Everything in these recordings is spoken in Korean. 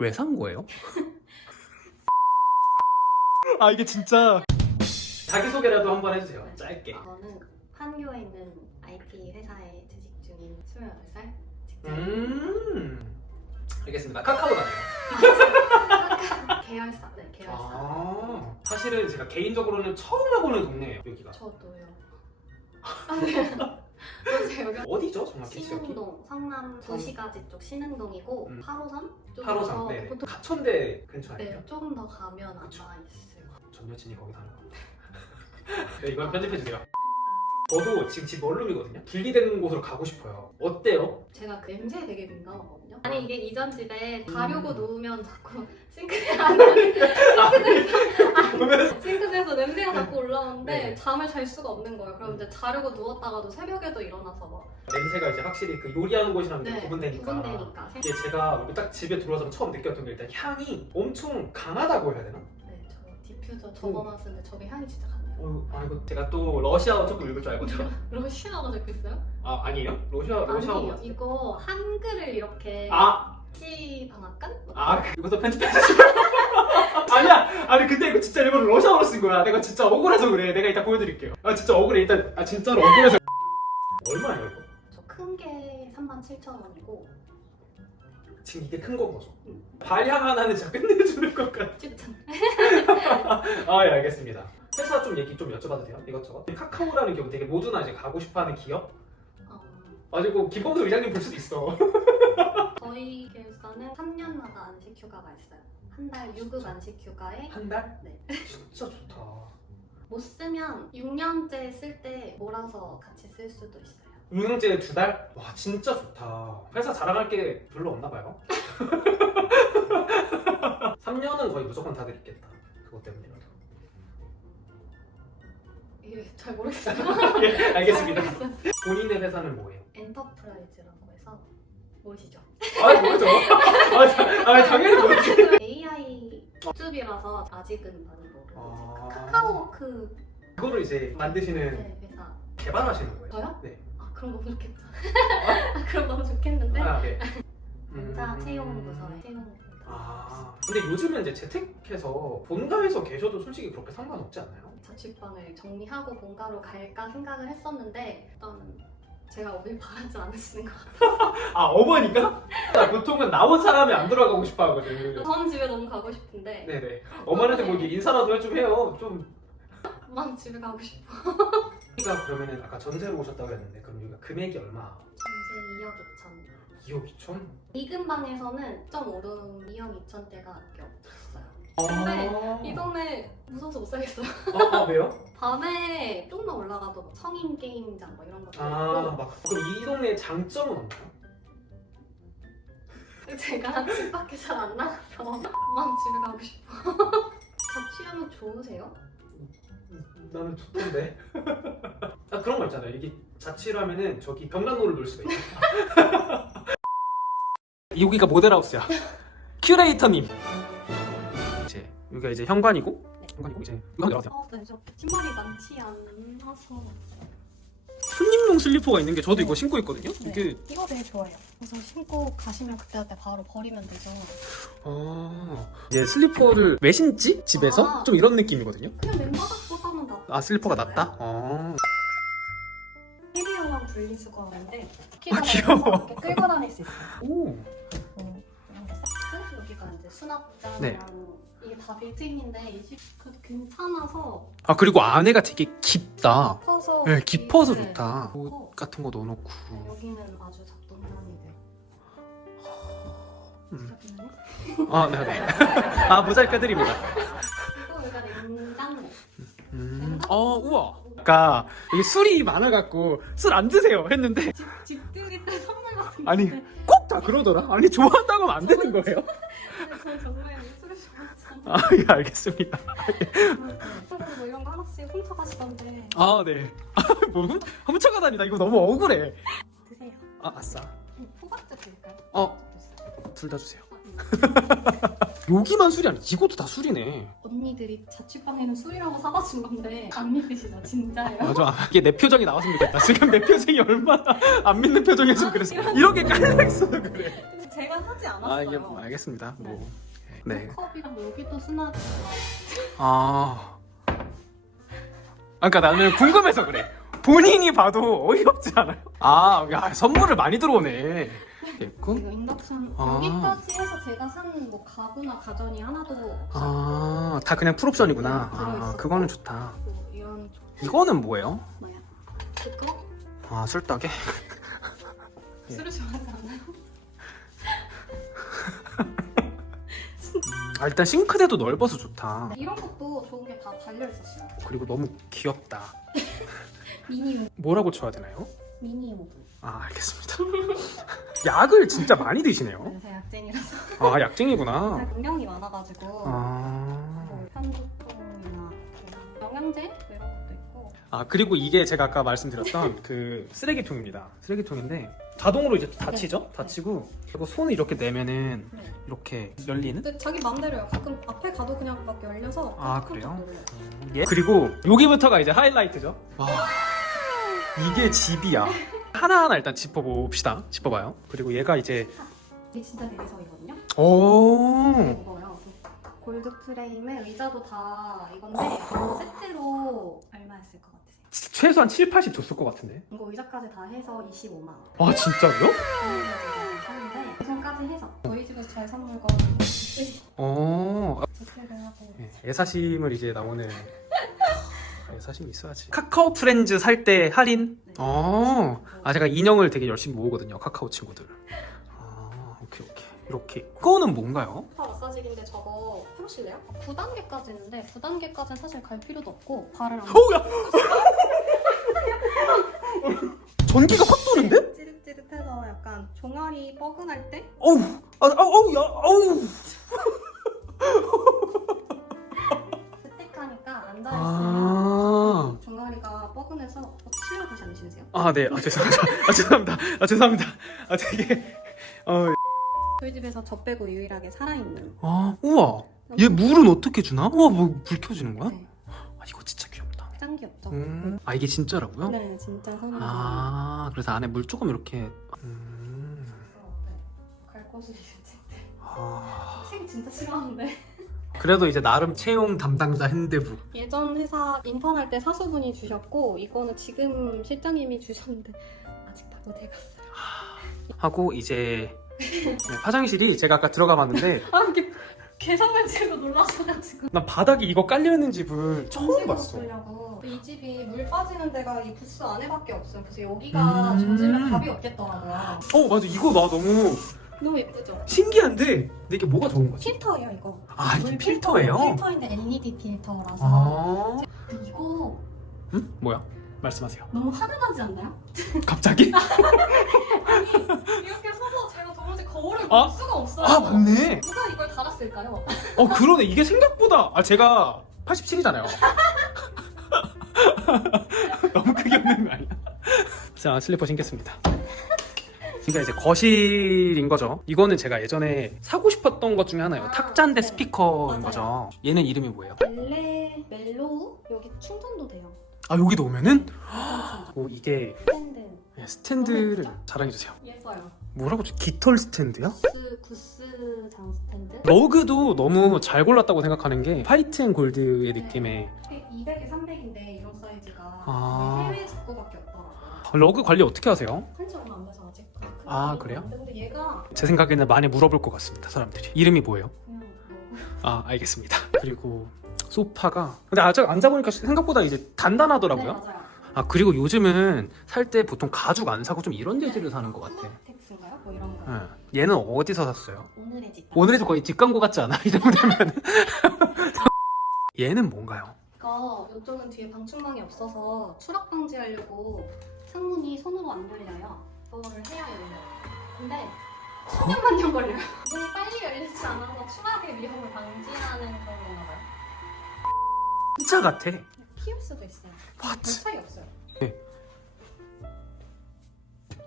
왜 산 거예요? 아 이게 진짜 자기소개라도 한번 해주세요. 짧게. 저는 판교에 있는 IT 회사에 재직 중인 28살 직장인. 알겠습니다. 카카오다네요. 계열사, 네, 계열사. 사실은 제가 개인적으로는 처음 와보는 동네예요, 여기가. 저도요. 네. 그래서 여기 어디죠, 정확히 지역이? 신흥동, 성남 구시가지 쪽 신흥동이고 853 쪽에서 853, 네. 보통 가천대 근처 아니에요? 네, 조금 더 가면 아마 그쵸. 있어요. 전 여친이 거기 사는 겁니다. 네, 이건 편집해주세요. 저도 지금 집 원룸이거든요. 분리되는 곳으로 가고 싶어요. 어때요? 제가 그 냄새에 되게 민감하거든요. 아니 이게 이전 집에 음. 가려고 놓으면 자꾸 싱크대 안에 그러면 싱크대에서 냄새가 자꾸 올라오는데 네. 잠을 잘 수가 없는 거예요. 그럼 이제 자려고 누웠다가도 새벽에도 일어나서 막 냄새가 이제 확실히 그 요리하는 곳이랑 네, 구분되니까. 구분되니까. 이게 제가 딱 집에 들어와서 처음 느꼈던 게 일단 향이 엄청 강하다고 해야 되나? 네, 저 디퓨저 적어놨는데 저게 향이 진짜 강해요. 이거 제가 또 러시아어 조금 읽을 줄 알거든요. 러시아어가 적혀있어요? 아 아니에요? 러시아어 아니에요. 맞죠? 이거 한글을 이렇게 아! 방앗간? 이것도 편집해주시고. 아니야! 아니 근데 이거 진짜 일부러 러시아어로 쓴 거야. 내가 진짜 억울해서 그래. 내가 이따 보여드릴게요. 진짜 억울해. 일단 진짜로 억울해서. 얼마예요 이거? 저 큰 게 37,000원이고 지금 이게 큰 거죠? 발향 하나는 진짜 끝내주는 것 같아. 찝든 예, 알겠습니다. 회사 좀 얘기 좀 여쭤봐도 돼요? 이것저것. 카카오라는 기업 되게 모두나 이제 가고 싶어하는 기업? 그리고 김범수 의장님 볼 수도 있어. 저희 계열사는 3년마다 안식 휴가가 있어요. 한 달 유급 안식 휴가에 한 달? 네. 진짜 좋다. 못 쓰면 6년째 쓸 때 몰아서 같이 쓸 수도 있어요. 6년째 2달? 와 진짜 좋다. 회사 자랑할 게 별로 없나 봐요. 3년은 거의 무조건 다 드리겠다. 그것 때문이라도. 이게 잘 모르겠어요. 예, 알겠습니다. 잘 모르겠어요. 본인의 회사는 뭐예요? 엔터프라이즈라고 해서 뭐시죠? 뭐죠? 당연히 모르죠. AI 줍이라서 아직은 많이 모르고 아. 카카오워크 그거를 이제 만드시는 네, 회사. 개발하시는 거예요? 저요? 네. 그럼 너무 좋겠다. 그럼 너무 좋겠는데. 네. 문자 채용 부서에 채용. 근데 요즘은 이제 재택해서 본가에서 계셔도 솔직히 그렇게 상관없지 않나요? 자취방을 정리하고 본가로 갈까 생각을 했었는데 일단 제가 어딜 바라지 않으시는 것 같아요. 어머니가? 보통은 나온 사람이 안 돌아가고 싶어 하거든. 전 집에 너무 가고 싶은데 네네. 어머니한테 뭐 이렇게 인사라도 좀 해요. 좀. 엄마는 집에 가고 싶어. 여기가 그러면은 아까 전세로 오셨다고 했는데 그럼 여기가 금액이 얼마? 전세 2억 2천. 2억 2천? 이금방에서는 좀 오른 2억 2천대가 꽤 없어요. 근데 이 동네 무서워서 못 살겠어요. 왜요? 밤에 조금만 올라가도 뭐 성인 게임장 뭐 이런 것도 있고 그럼 이 동네의 장점은 없나요? 제가 집 밖에 잘 안 나가서 엄마는 집에 가고 싶어. 자취하면 좋으세요? 나는 좋던데. 그런 거 있잖아요. 이게 자취를 하면은 저기 벽난로를 놓을 수가 있어. 여기가 모델하우스야. 큐레이터님. 여기가 이제 현관이고, 현관이고 이제 이거 열어주세요. 네, 저 신발이 많지 않아서. 손님용 슬리퍼가 있는 게 저도 이거 신고 있거든요. 이게 이거 되게 좋아요. 그래서 신고 가시면 그때그때 바로 버리면 되죠. 이제 슬리퍼를 왜 신지? 집에서? 좀 이런 느낌이거든요. 그냥 맨바닥보다는 낫다. 슬리퍼가 낫다? 캐리어형 분리수거하는데 귀여워. 이렇게 끌고 다닐 수 있어요. 오. 이런 게 싹 여기가 이제 수납장이랑 네. 이게 다 빌트인인데 이 집 괜찮아서 그리고 안에가 되게 깊다. 깊어서 네, 깊어서 네. 좋다. 옷 같은 거 넣어놓고. 여기는 아주 잡동사니 돼요. 네네. 모자이크 해드립니다. 그리고 여기가 냉장고. 우와. 아까 이게 술이 많아갖고 술 안 드세요 했는데 집 들일 때 선물 같은 거. 아니 꼭 다 그러더라. 아니 좋아한다고 하면 안 되는 거예요? 저 정말 술을 좋아하잖아요. 예 알겠습니다. 뭐 이런 거 하나씩 훔쳐가시던데. 네. 뭐 훔쳐가다니다. 이거 너무 억울해. 드세요. 아싸. 호박도 드릴까요? 둘 다 주세요. 여기만 술이 아니야. 이것도 다 술이네. 언니들이 자취방에는 술이라고 사다 준 건데 안 믿으시죠? 진짜예요? 맞아. 이게 내 표정이 나왔으면 좋겠다. 지금 내 표정이 얼마나 안 믿는 표정이어서 그랬어. 이렇게 깔려있어서 그래. 제가 사지 않았어요. 아 이게 알겠습니다. 뭐 네. 컵이랑 여기도 수납. 아. 그러니까 나는 궁금해서 그래. 본인이 봐도 어이없지 않아요? 아, 야 선물을 많이 들어오네. 됐고. 이거 인덕션 아. 여기까지 해서 제가 산 뭐 가구나 가전이 하나도 없어요. 아, 다 그냥 풀옵션이구나. 아, 들어있어. 그거는 좋다. 뭐 이런 이거는 뭐예요? 뭐야? 그거? 아, 술떡에? 예. 술을 좋아하지 않아요? 아, 일단 싱크대도 넓어서 좋다. 이런 것도 좋은 게 다 달려 있었어요. 그리고 너무 귀엽다. 미니 오븐. 뭐라고 쳐야 되나요? 미니 오븐. 아, 알겠습니다. 약을 진짜 많이 드시네요. 제가 약쟁이라서 아, 약쟁이구나. 제가 경량이 많아가지고 아. 뭐 편두통이나 뭐 영양제 뭐 이런 것도 있고. 아, 그리고 이게 제가 아까 말씀드렸던 그 쓰레기통입니다. 쓰레기통인데 자동으로 이제 닫히죠? 네. 닫히고 그리고 손을 이렇게 내면은 네. 이렇게 열리는? 근데 자기 맘대로요. 가끔 앞에 가도 그냥 막 열려서 아, 깜짝 그래요? 놀라요. 예. 그리고 여기부터가 이제 하이라이트죠. 와, 이게 집이야. 하나하나 일단 짚어봅시다. 짚어봐요. 그리고 얘가 이제 이게 진짜 대리석이거든요. 오, 이거요. 골드 프레임에 의자도 다 이건데 이거 세트로 얼마였을 것 같으세요? 최소한 7, 80 줬을 것 같은데. 이거 의자까지 다 해서 25만 원. 아, 진짜요? 샀는데 배송까지 해서 저희 집에서 잘 산 물건 어, 재택을 하고 예, 애사심을 이제 나오는 애사심이 있어야지. 카카오 프렌즈 살 때 할인? 어, 아 제가 인형을 되게 열심히 모으거든요. 카카오 친구들. 아, 오케이 오케이. 이렇게. 그거는 뭔가요? 스파 마사지기인데 저거 해보실래요? 9단계까지 있는데 9단계까지는 사실 갈 필요도 없고 발을 안 어우야! 전기가 확 도는데? 찌릿찌릿해서 약간 종아리 뻐근할 때 어우, 어우, 야, 어우. 스틱하니까 앉아있으면 아, 종아리가 뻐근해서 치료 다시 안 신으세요? 아, 네, 아 죄송합니다. 아 죄송합니다. 아 죄송합니다. 아 되게, 저희 집에서 저 빼고 유일하게 살아있는 아, 우와. 얘 물은 어떻게 주나? 우와, 뭐 불 켜지는 거야? 네, 아 이거 진짜 귀엽다. 짱 귀엽죠? 아 이게 진짜라고요? 네 진짜 선입니다. 아, 그래서 안에 물 조금 이렇게. 네. 갈 곳을 잃을 텐데 아, 책 진짜 싫어하는데 그래도 이제 나름 채용 담당자 핸드북. 예전 회사 인턴할 때 사수분이 주셨고 이거는 지금 실장님이 주셨는데 아직 다 못 읽었어요. 하고 이제 네, 화장실이 제가 아까 들어가 봤는데 아 이렇게 개성을 지고 놀라셔가지고 난 바닥에 이거 깔려 있는 집을 처음 봤어. 보려고. 이 집이 물 빠지는 데가 이 부스 안에밖에 없어요. 그래서 여기가 젖으면 답이 없겠더라고요. 어, 맞아. 이거 나 너무 너무 예쁘죠? 신기한데 근데 이게 뭐가 좋은 거지? 필터예요 이거. 아, 이게 물 필터예요? 필터인데 LED 필터라서 아, 이거 응? 뭐야? 말씀하세요. 너무 화려하지 않나요? 갑자기? 아니 이렇게 서서 제가 도무지 거울을 볼 아? 수가 없어요. 아, 맞네. 누가 이걸 달았을까요? 어, 그러네. 이게 생각보다 제가 87이잖아요. 너무 크게 없는 거 아니야? 자, 슬리퍼 신겠습니다. 그러니까 이제 거실인 거죠. 이거는 제가 예전에 사고 싶었던 것 중에 하나예요. 아, 탁자인데 네. 스피커인 맞아요. 거죠. 얘는 이름이 뭐예요? 멜로우 여기 충전도 돼요. 아, 여기도 오면은 충전. 오, 이게 스탠드 스탠드를 자랑해주세요. 예뻐요. 뭐라고 깃털 스탠드야? 구스 장 스탠드. 러그도 너무 잘 골랐다고 생각하는 게 화이트 앤 골드의 느낌의 200에 300인데 이런 사이즈가 아. 해외 직구밖에 없더라고요. 러그 관리 어떻게 하세요? 한지 얼마 안 돼서 아직. 아, 그래요? 근데 얘가 제 생각에는 많이 물어볼 것 같습니다, 사람들이. 이름이 뭐예요? 그냥 뭐 아, 알겠습니다. 그리고 소파가 근데 아직 앉아보니까 생각보다 이제 단단하더라고요. 네, 맞아요. 아, 그리고 요즘은 살 때 보통 가죽 안 사고 좀 이런 재질을 사는 것 같아. 텍스인가요? 뭐 이런 거. 예. 얘는 어디서 샀어요? 오늘의 집. 오늘에도 거의 뒷광고 같지 않아? 이 정도면. 얘는 뭔가요? 이거 이쪽은 뒤에 방충망이 없어서 추락 방지하려고 창문이 손으로 안 열려요. 그거를 해야 열려요. 근데 수년만 년 걸려요. 문이 빨리 열리지 않아서 추락의 위험을 방지하는 그런 건가 봐요. 진짜 같아. 피울 수도 있어요. What? 별 차이 없어요. 네.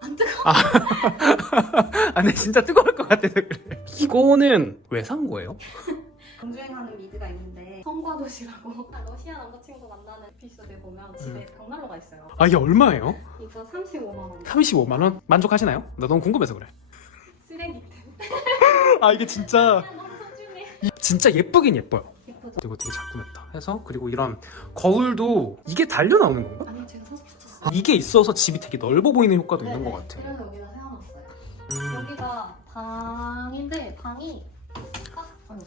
안 뜨거워. 아, 근데 진짜 뜨거울 것 같아서 그래. 이거는 왜 산 거예요? 공주행하는 미드가 있는데 성과도시라고 러시아 남자친구 만나는 에피소드에 보면 집에 벽난로가 있어요. 아, 이게 얼마예요? 이거 35만 원. 35만 원? 만족하시나요? 나 너무 궁금해서 그래. 쓰레기템. 아 이게 진짜 너무 소중해. 진짜 예쁘긴 예뻐요. 예쁘죠? 이거 되게 잘 꾸몄다 해서. 그리고 이런 거울도 이게 달려 나오는 건가? 아니 제가 사서 붙였어요. 이게 있어서 집이 되게 넓어 보이는 효과도 있는 네네. 것 같아. 그래서 여기다 세워놨어요. 음. 여기가 방인데 방이 딱 침대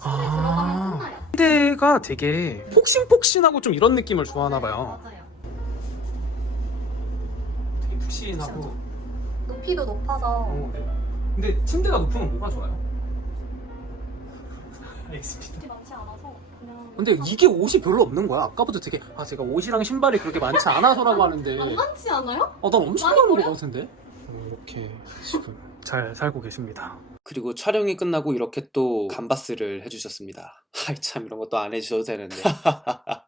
아. 들어가면 끝나요. 침대가 되게 폭신폭신하고 좀 이런 느낌을 좋아하나 봐요. 맞아요. 되게 푹신하고. 높이도 높아서 네. 근데 침대가 높으면 뭐가 좋아요? 알겠습니다. 그렇게 많지 않아서 그냥. 근데 이게 옷이 별로 없는 거야. 아까부터 되게 제가 옷이랑 신발이 그렇게 많지 않아서라고 하는데 안 많지 않아요? 난 엄청 많이 많은 버려? 것 같은데? 이렇게 지금 잘 살고 계십니다. 그리고 촬영이 끝나고 이렇게 또 감바스를 해주셨습니다. 아이 참 이런 것도 안 해주셔도 되는데